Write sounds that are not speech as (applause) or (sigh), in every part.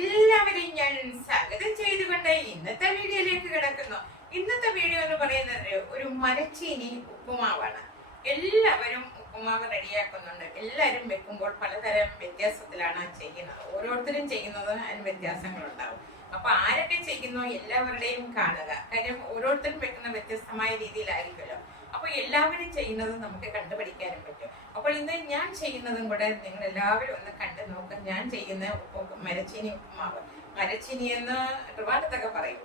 എല്ലാവരെയും ഞാൻ സ്വാഗതം ചെയ്തുകൊണ്ട് ഇന്നത്തെ വീഡിയോയിലേക്ക് കിടക്കുന്നു. ഇന്നത്തെ വീഡിയോ എന്ന് പറയുന്നത് ഒരു മരച്ചീനി ഉപ്പുമാവാണ്. എല്ലാവരും ഉപ്പുമാവ് റെഡിയാക്കുന്നുണ്ട്. എല്ലാവരും വെക്കുമ്പോൾ പലതരം വ്യത്യാസത്തിലാണ് ചെയ്യുന്നത്. ഓരോരുത്തരും ചെയ്യുന്നത് അതിന് വ്യത്യാസങ്ങളുണ്ടാവും. അപ്പൊ ആരൊക്കെ ചെയ്യുന്നോ എല്ലാവരുടെയും കാണുക. കാര്യം ഓരോരുത്തരും വെക്കുന്ന വ്യത്യസ്തമായ രീതിയിലായിരിക്കുമല്ലോ. അപ്പൊ എല്ലാവരും ചെയ്യുന്നത് നമുക്ക് കണ്ടുപഠിക്കാനും പറ്റും. അപ്പോൾ ഇന്ന് ഞാൻ ചെയ്യുന്നതും കൂടെ നിങ്ങൾ എല്ലാവരും ഒന്ന് കണ്ടു നോക്കും. ഞാൻ ചെയ്യുന്ന മരച്ചീനി ഉപ്പുമാവ്. മരച്ചീനി എന്ന് ട്രിവാണ്ടത്തൊക്കെ പറയും.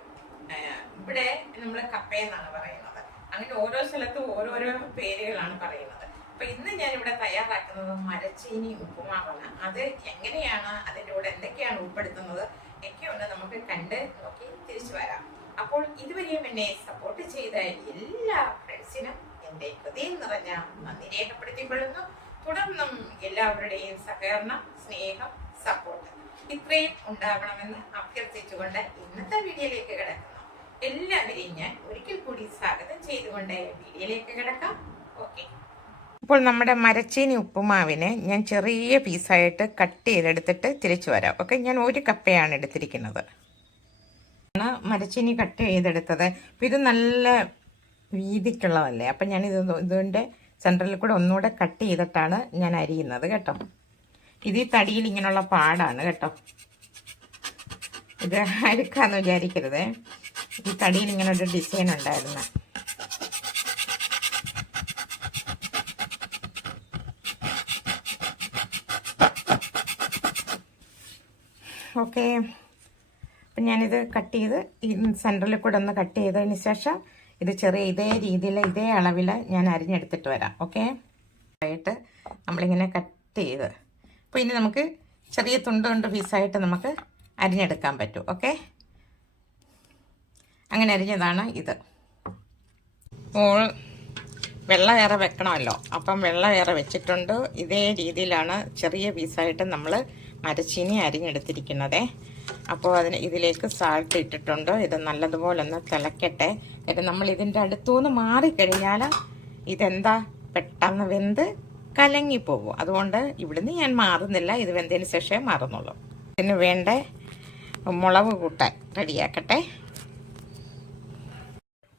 ഇവിടെ നമ്മൾ കപ്പയെന്നാണ് പറയുന്നത്. അങ്ങനെ ഓരോ സ്ഥലത്തും ഓരോരോ പേരുകളാണ് പറയുന്നത്. അപ്പൊ ഇന്ന് ഞാൻ ഇവിടെ തയ്യാറാക്കുന്നത് മരച്ചീനി ഉപ്പുമാവാണ്. അത് എങ്ങനെയാണ് അതിന്റെ കൂടെ എന്തൊക്കെയാണ് ഉൾപ്പെടുത്തുന്നത് ഒക്കെയുണ്ട് നമുക്ക് കണ്ട് നോക്കി തിരിച്ചു വരാം. അപ്പോൾ ഇതുവരെയും എന്നെ സപ്പോർട്ട് ചെയ്ത എല്ലാ ഫ്രണ്ട്സിനും എന്റെ ഹൃദയം നിറഞ്ഞ നന്ദി രേഖപ്പെടുത്തിക്കൊള്ളുന്നു. തുടർന്നും എല്ലാവരുടെയും സഹകരണം സ്നേഹം സപ്പോർട്ട് ഇത്രയും ഉണ്ടാവണമെന്ന് അഭ്യർത്ഥിച്ചുകൊണ്ട് ഇന്നത്തെ വീഡിയോയിലേക്ക് കിടക്കുന്നു. എല്ലാവരെയും ഞാൻ ഒരിക്കൽ കൂടി സ്വാഗതം ചെയ്തുകൊണ്ട് വീഡിയോയിലേക്ക് കിടക്കാം. ഓക്കെ അപ്പോൾ നമ്മുടെ മരച്ചീനി ഉപ്പുമാവിനെ ഞാൻ ചെറിയ പീസായിട്ട് കട്ട് ചെയ്തെടുത്തിട്ട് തിരിച്ചു വരാം. ഓക്കെ ഞാൻ ഒരു കപ്പയാണ് എടുത്തിരിക്കുന്നത്. മരച്ചീനി കട്ട് ചെയ്തെടുത്തത്. ഇത് നല്ല വീതിക്കുള്ളതല്ലേ. അപ്പം ഞാൻ ഇത് ഇതിന്റെ സെന്ററിൽ കൂടെ ഒന്നുകൂടെ കട്ട് ചെയ്തിട്ടാണ് ഞാൻ അരിയുന്നത് കേട്ടോ. ഇത് ഈ തടിയിൽ ഇങ്ങനെയുള്ള പാടാണ് കേട്ടോ. ഇത് അരുക്കാന്ന് വിചാരിക്കരുത്. ഈ തടിയിൽ ഇങ്ങനെ ഒരു ഡിസൈൻ ഉണ്ടായിരുന്നു. ഓക്കെ. അപ്പം ഞാനിത് കട്ട് ചെയ്ത് സെന്ററിൽ കൂടെ ഒന്ന് കട്ട് ചെയ്തതിന് ശേഷം ഇത് ചെറിയ ഇതേ രീതിയിൽ ഇതേ അളവിൽ ഞാൻ അരിഞ്ഞെടുത്തിട്ട് വരാം. ഓക്കെ ആയിട്ട് നമ്മളിങ്ങനെ കട്ട് ചെയ്ത്. അപ്പോൾ ഇനി നമുക്ക് ചെറിയ തുണ്ട് തുണ്ട് പീസായിട്ട് നമുക്ക് അരിഞ്ഞെടുക്കാൻ പറ്റും. ഓക്കെ അങ്ങനെ അരിഞ്ഞതാണ് ഇത്. ഓൾ വെള്ളം ഏറെ വെക്കണമല്ലോ. അപ്പം വെള്ളം ഏറെ വെച്ചിട്ടുണ്ട്. ഇതേ രീതിയിലാണ് ചെറിയ പീസായിട്ട് നമ്മൾ മരച്ചീനി അരിഞ്ഞെടുത്തിരിക്കുന്നത്. അപ്പോൾ അതിന് ഇതിലേക്ക് സാൾട്ട് ഇട്ടിട്ടുണ്ട് ഇത് നല്ലതുപോലെ ഒന്ന് തിളക്കട്ടെ. എന്നിട്ട് നമ്മൾ ഇതിന്റെ അടുത്തുനിന്ന് മാറിക്കഴിഞ്ഞാൽ ഇതെന്താ? പെട്ടെന്ന് വെന്ത് കലങ്ങിപ്പോകും അതുകൊണ്ട് ഇവിടുന്ന് ഞാൻ മാറുന്നില്ല. ഇത് വെന്തതിന് ശേഷമേ മാറുന്നുള്ളൂ. ഇതിന് വേണ്ട മുളക് കൂട്ടാൻ റെഡിയാക്കട്ടെ.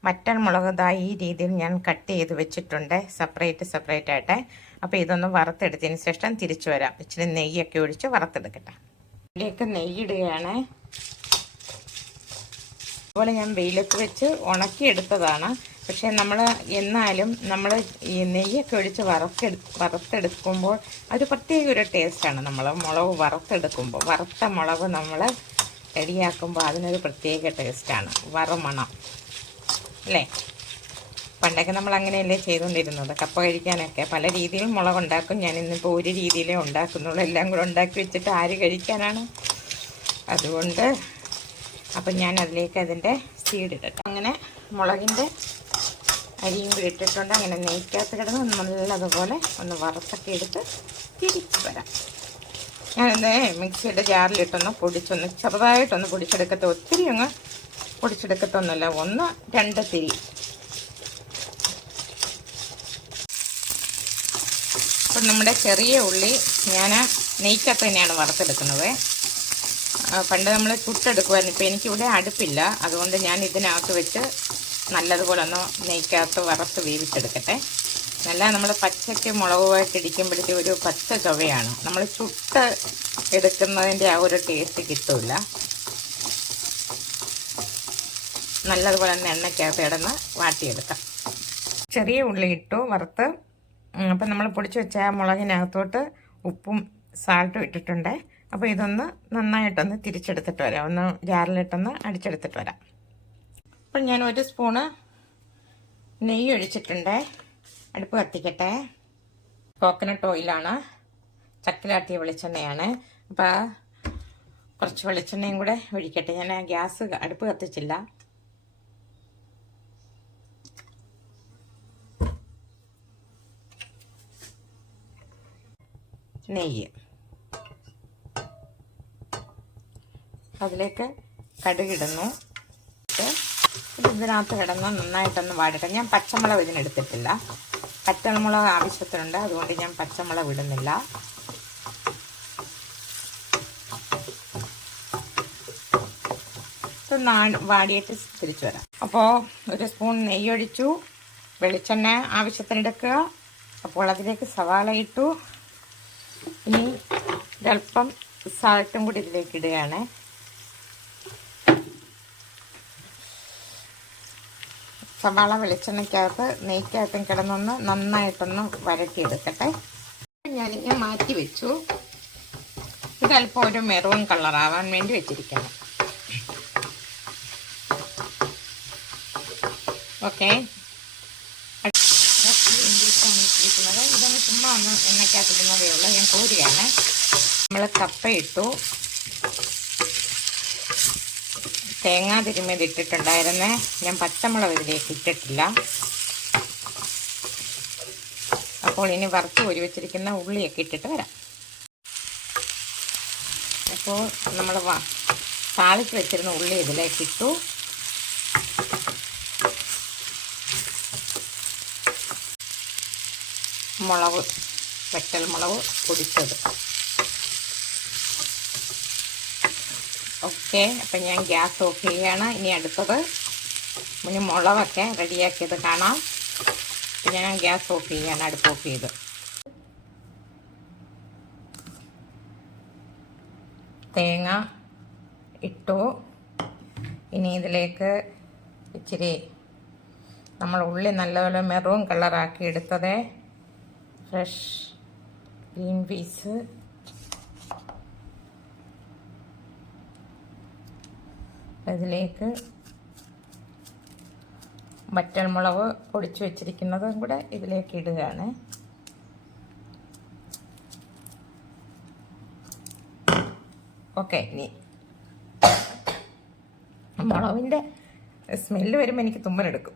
മറ്റൻ മുളക് ഇതാ ഈ രീതിയിൽ ഞാൻ കട്ട് ചെയ്ത് വെച്ചിട്ടുണ്ട്. സെപ്പറേറ്റ് സെപ്പറേറ്റ് ആയിട്ട്. അപ്പോൾ ഇതൊന്ന് വറുത്തെടുത്തതിന് ശേഷം തിരിച്ചു വരാം. ഇച്ചിരി നെയ്യൊക്കെ ഒഴിച്ച് വറുത്തെടുക്കട്ടെ. ഇതിലേക്ക് നെയ്യിടുകയാണ്. അതുപോലെ ഞാൻ വെയിലത്ത് വെച്ച് ഉണക്കിയെടുത്തതാണ്. പക്ഷേ നമ്മൾ എന്നാലും നമ്മൾ ഈ നെയ്യൊക്കെ ഒഴിച്ച് വറുത്തെടു വറുത്തെടുക്കുമ്പോൾ ഒരു പ്രത്യേക ഒരു ടേസ്റ്റാണ്. നമ്മൾ മുളക് വറുത്തെടുക്കുമ്പോൾ വറുത്ത മുളക് നമ്മൾ റെഡിയാക്കുമ്പോൾ അതിനൊരു പ്രത്യേക ടേസ്റ്റാണ്. വറുമണം. അല്ലേ? പണ്ടൊക്കെ നമ്മൾ അങ്ങനെയല്ലേ ചെയ്തുകൊണ്ടിരുന്നത്. കപ്പ കഴിക്കാനൊക്കെ പല രീതിയിൽ മുളക് ഉണ്ടാക്കും ഞാൻ ഇന്നിപ്പോൾ ഒരു രീതിയിലേ ഉണ്ടാക്കുന്നുള്ളൂ. എല്ലാം കൂടെ ഉണ്ടാക്കി വെച്ചിട്ട് ആര് കഴിക്കാനാണ്? അതുകൊണ്ട് അപ്പം ഞാൻ അതിലേക്ക് അതിന്റെ സീഡ് ഇടട്ടെ. അങ്ങനെ മുളകിന്റെ അരിയും കൂടി ഇട്ടിട്ടുണ്ട്. അങ്ങനെ നെയ്ക്കകത്ത് കിടന്ന് നല്ലതുപോലെ ഒന്ന് വറുത്തൊക്കെ എടുത്ത് തിരിച്ചു വരാം. ഞാനൊന്ന് മിക്സിയുടെ ജാറിലിട്ടൊന്ന് പൊടിച്ചൊന്ന് ചെറുതായിട്ടൊന്ന് പൊടിച്ചെടുക്കത്തെ ഒത്തിരി അങ്ങ് പൊടിച്ചെടുക്കത്തൊന്നുമില്ല. ഒന്ന് രണ്ട് തിരി. അപ്പം നമ്മുടെ ചെറിയ ഉള്ളി ഞാൻ നെയ്ക്കകത്ത് തന്നെയാണ് വറുത്തെടുക്കുന്നത്. പണ്ട് നമ്മൾ ചുട്ടെടുക്കുമായിരുന്നു ഇപ്പം എനിക്കിവിടെ അടുപ്പില്ല. അതുകൊണ്ട് ഞാൻ ഇതിനകത്ത് വെച്ച് നല്ലതുപോലെ ഒന്ന് നെയ്ക്കകത്ത് വറുത്ത് വേവിച്ചെടുക്കട്ടെ. നല്ല നമ്മൾ പച്ചയ്ക്ക് മുളകുമായിട്ട് ഇടിക്കുമ്പോഴത്തെ ഒരു പച്ച ചുവയാണ്. നമ്മൾ ചുട്ട് എടുക്കുന്നതിന്റെ ആ ഒരു ടേസ്റ്റ് കിട്ടില്ല നല്ലതുപോലെ തന്നെ എണ്ണയ്ക്കകത്ത് ഇടന്ന് വാട്ടിയെടുക്കാം. ചെറിയ ഉള്ളി ഇട്ടു വറുത്ത് അപ്പം നമ്മൾ പൊടിച്ച് വെച്ച മുളകിനകത്തോട്ട് ഉപ്പും സാൾട്ടും ഇട്ടിട്ടുണ്ട്. അപ്പോൾ ഇതൊന്ന് നന്നായിട്ടൊന്ന് തിരിച്ചെടുത്തിട്ട് വരാം. ഒന്ന് ജാറിലിട്ടൊന്ന് അടിച്ചെടുത്തിട്ട് വരാം. അപ്പോൾ ഞാൻ ഒരു സ്പൂണ് നെയ്യ് ഒഴിച്ചിട്ടുണ്ട്. അടുപ്പ് കത്തിക്കട്ടെ. കോക്കനട്ട് ഓയിലാണ് ചക്കിലാട്ടിയ വെളിച്ചെണ്ണയാണ്. അപ്പോൾ കുറച്ച് വെളിച്ചെണ്ണയും കൂടെ ഒഴിക്കട്ടെ. ഞാൻ ഗ്യാസ് അടുപ്പ് കത്തിച്ചില്ല. നെയ്യ്. അതിലേക്ക് കടുകിടുന്നു. ഇത് ഇതിനകത്ത് കിടന്ന് നന്നായിട്ടൊന്ന് വാടട്ടെ ഞാൻ പച്ചമുളക് ഇതിനെടുത്തിട്ടില്ല പച്ചമുളക് ആവശ്യത്തിനുണ്ട് അതുകൊണ്ട് ഞാൻ പച്ചമുളക് ഇടുന്നില്ല. വാടിയിട്ട് തിരിച്ചു വരാം. അപ്പോൾ ഒരു സ്പൂൺ നെയ്യ് ഒഴിച്ചു. വെളിച്ചെണ്ണ ആവശ്യത്തിനെടുക്കുക. അപ്പോൾ അതിലേക്ക് സവാള ഇട്ടു. ഒരല്പം സാൾട്ടും കൂടി ഇതിലേക്ക് ഇടുകയാണ്. സവാള വെളിച്ചെണ്ണയ്ക്കകത്ത് നെയ്ക്കകത്തും കിടന്നൊന്ന് നന്നായിട്ടൊന്ന് വരട്ടിയെടുക്കട്ടെ. ഞാനിങ്ങനെ മാറ്റി വെച്ചു. ഇതല്പം ഒരു മെറൂൺ കളറാവാൻ വേണ്ടി വെച്ചിരിക്കണം ഓക്കെ. ഇംഗ്ലീഷാണ് ഇട്ടിരിക്കുന്നത് ഇതൊന്ന് ചുമ്മാ ഒന്ന് എണ്ണയ്ക്കകത്തിടുന്നതേ ഉള്ളൂ. ഞാൻ കോരുകയാണ്. നമ്മൾ കപ്പ ഇട്ടു തേങ്ങാ തിരുമ്മിയത് ഇട്ടിട്ടുണ്ടായിരുന്നേ ഞാൻ പച്ചമുളക് ഇതിലേക്ക് ഇട്ടിട്ടില്ല. അപ്പോൾ ഇനി വറുത്ത് ഒരു വെച്ചിരിക്കുന്ന ഉള്ളിയൊക്കെ ഇട്ടിട്ട് വരാം. അപ്പോൾ നമ്മൾ താളിച്ച് വെച്ചിരുന്ന ഉള്ളി ഇതിലേക്ക് ഇട്ടു. മുളക് വെട്ടൽ മുളക് പൊടിച്ചത്. ഓക്കെ അപ്പം ഞാൻ ഗ്യാസ് ഓഫ് ചെയ്യുകയാണ് ഇനി അടുത്തത് ഇനി മുളകൊക്കെ റെഡിയാക്കിയത് കാണാം. ഞാൻ ഗ്യാസ് ഓഫ് ചെയ്യുകയാണ് അടുപ്പ് ഓഫ് ചെയ്ത്. തേങ്ങ ഇട്ടു. ഇനി ഇതിലേക്ക് ഇച്ചിരി നമ്മൾ ഉള്ളി നല്ലപോലെ മെറൂൺ കളറാക്കി എടുത്തതേ. Fresh green peas. ഇതിലേക്ക് വറ്റൽമുളക് പൊടിച്ചു വെച്ചിരിക്കുന്നതും കൂടെ ഇതിലേക്ക് ഇടുകയാണ്. ഓക്കെ ഇനി മുളകിന്റെ സ്മെല്ല് വരുമ്പോൾ എനിക്ക് തുമ്മലെടുക്കും.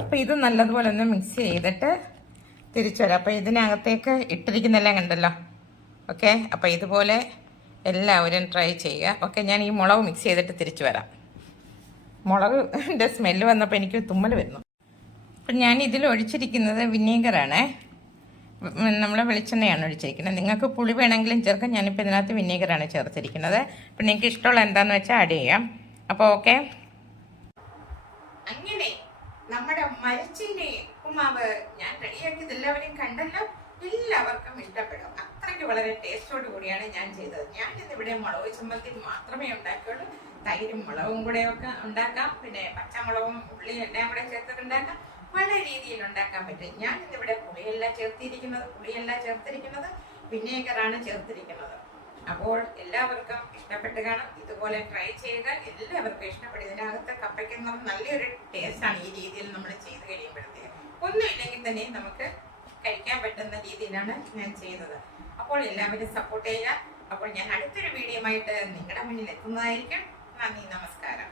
അപ്പോൾ ഇത് നല്ലതുപോലെ ഒന്ന് മിക്സ് ചെയ്തിട്ട് തിരിച്ചു വരാം. അപ്പോൾ ഇതിനകത്തേക്ക് ഇട്ടിരിക്കുന്നെല്ലാം കണ്ടല്ലോ. ഓക്കെ അപ്പോൾ ഇതുപോലെ എല്ലാവരും ട്രൈ ചെയ്യുക. ഓക്കെ ഞാൻ ഈ മുളക് മിക്സ് ചെയ്തിട്ട് തിരിച്ചു വരാം. മുളകിന്റെ (laughs) സ്മെല്ല് വന്നപ്പോൾ എനിക്ക് തുമ്മൽ വരുന്നു. അപ്പം ഞാൻ ഇതിൽ ഒഴിച്ചിരിക്കുന്നത് വിനീഗറാണ് നമ്മളെ വെളിച്ചെണ്ണയാണ് ഒഴിച്ചിരിക്കുന്നത്. നിങ്ങൾക്ക് പുളി വേണമെങ്കിലും ചേർക്കാം. ഞാനിപ്പോൾ ഇതിനകത്ത് വിനീഗറാണ് ചേർത്തിരിക്കുന്നത്. അപ്പം നിങ്ങൾക്ക് ഇഷ്ടമുള്ള എന്താണെന്ന് വെച്ചാൽ ആഡ് ചെയ്യാം. അപ്പോൾ ഓക്കെ അങ്ങനെ നമ്മുടെ മരിച്ചിന്റെ ഉപ്പുമാവ് ഞാൻ റെഡിയാക്കിയത് എല്ലാവരും കണ്ടല്ലോ. എല്ലാവർക്കും ഇഷ്ടപ്പെടും. അത്രയ്ക്ക് വളരെ ടേസ്റ്റോട് കൂടിയാണ് ഞാൻ ചെയ്തത്. ഞാൻ ഇന്നിവിടെ മുളക് ചമ്മന്തി മാത്രമേ ഉണ്ടാക്കിയുള്ളൂ തൈരും മുളകും കൂടെ ഒക്കെ ഉണ്ടാക്കാം. പിന്നെ പച്ചമുളകും ഉള്ളിയും എല്ലാം കൂടെ ചേർത്തിട്ടുണ്ടാക്കാം പല രീതിയിൽ ഉണ്ടാക്കാൻ പറ്റും. ഞാൻ ഇന്നിവിടെ പുളിയല്ല ചേർത്തിരിക്കുന്നത്. പുളിയല്ല ചേർത്തിരിക്കുന്നത്. വിനേഗറാണ് ചേർത്തിരിക്കുന്നത്. അപ്പോൾ എല്ലാവർക്കും ഇഷ്ടപ്പെട്ട് കാണും. ഇതുപോലെ ട്രൈ ചെയ്യുക എല്ലാവർക്കും ഇഷ്ടപ്പെടും. ഇതിനകത്ത് കപ്പയ്ക്കുന്ന നല്ലൊരു ടേസ്റ്റാണ് ഈ രീതിയിൽ നമ്മൾ ചെയ്ത് കഴിയുമ്പോഴത്തേക്ക്. ഒന്നുമില്ലെങ്കിൽ തന്നെ നമുക്ക് കഴിക്കാൻ പറ്റുന്ന രീതിയിലാണ് ഞാൻ ചെയ്യുന്നത്. അപ്പോൾ എല്ലാവരും സപ്പോർട്ട് ചെയ്യുക. അപ്പോൾ ഞാൻ അടുത്തൊരു വീഡിയോ ആയിട്ട് നിങ്ങളുടെ മുന്നിൽ എത്തുന്നതായിരിക്കും. നന്ദി നമസ്കാരം.